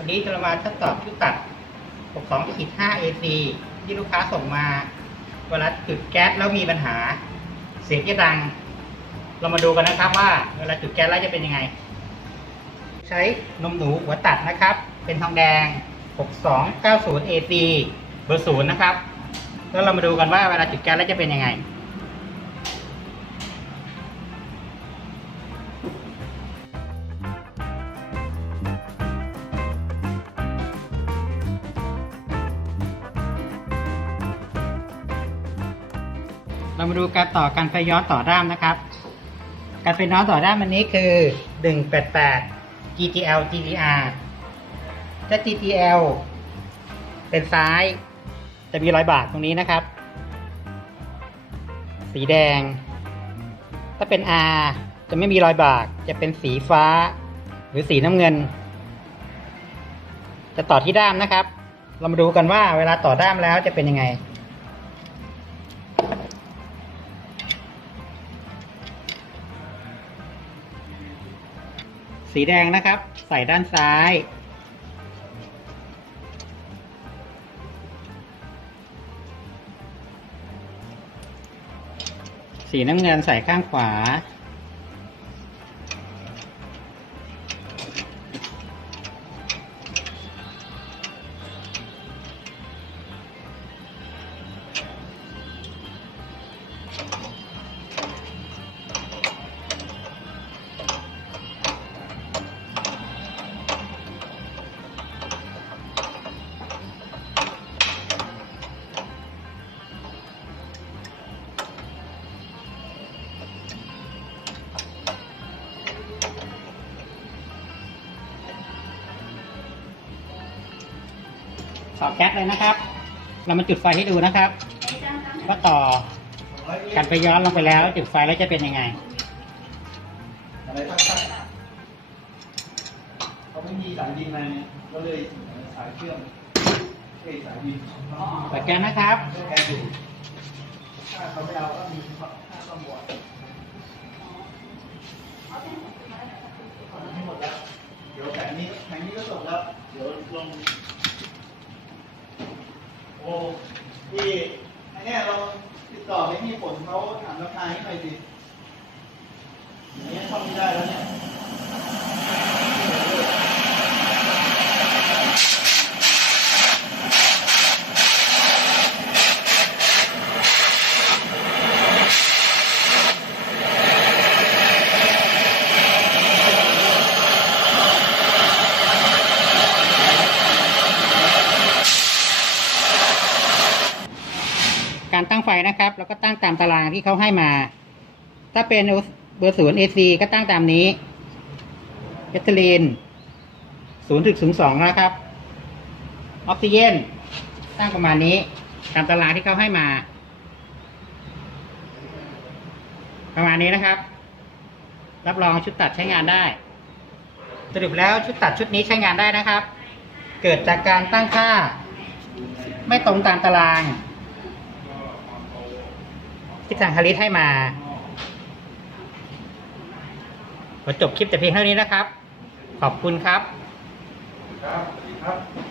ันนี้จะมาทดสอบชุดตัด 62.5 AC ที่ลูกค้าส่งมาเวลาจุดแก๊สแล้วมีปัญหา เสียงจะดัง เรามาดูกันนะครับว่าเวลาจุดแก๊สแล้วจะเป็นยังไง ใช้นมหนูหัวตัดนะครับ เป็นทองแดง 6290 AC เบอร์ศูนย์นะครับ แล้วเรามาดูกันว่าเวลาจุดแก๊สแล้วจะเป็นยังไง เรามาดูการต่อการไฟย้อนต่อด้ามนะครับ การไฟย้อนต่อด้ามอันนี้คือ 188 GTL GTR ถ้า GTL เป็นซ้าย จะมีรอยบากตรงนี้นะครับ สีแดง ถ้าเป็น R จะไม่มีรอยบาก จะเป็นสีฟ้า หรือสีน้ำเงิน จะต่อที่ด้ามนะครับ เรามาดูกันว่าเวลาต่อด้ามแล้วจะเป็นยังไง สีแดงนะครับ ใส่ด้านซ้าย สีน้ำเงินใส่ข้างขวา ต่อแก๊สเลยนะครับ เรามาจุดไฟให้ดูนะครับว่าต่อการไปย้อนลงไปแล้ว จุดไฟแล้วจะเป็นยังไงอะไรครับเขาไม่มีสายดินมาเนี่ยก็เลยสายเชื่อมเอ้ยสายดินเปิดแก๊สนะครับแอนดูถ้าเขาไม่เอาก็มีค่าซ่อมบอร์ดให้หมดแล้ว เดี๋ยวแผงนี้แผงนี้ก็ส่งแล้ว เดี๋ยวลง โอ้พี่อันเนี้ยเราติดต่อไปที่ผลเขาถามราคาให้หน่อยสิอันนี้ยเข้าไม่ได้แล้วเนี่ย ไฟนะครับเราก็ตั้งตามตารางที่เขาให้มา ถ้าเป็นเบอร์ศูนย์ AC ก็ตั้งตามนี้แคทเธอรีนศูนย์ถึงศูนย์สองนะครับ ออกซิเจนตั้งประมาณนี้ ตามตารางที่เขาให้มา ประมาณนี้นะครับ รับรองชุดตัดใช้งานได้ สรุปแล้วชุดตัดชุดนี้ใช้งานได้นะครับ เกิดจากการตั้งค่า ไม่ตรงตามตาราง ที่ทางฮาริสให้มาขอจบคลิปแต่เพียงเท่านี้นะครับ ขอบคุณครับ ครับสวัสดีครับ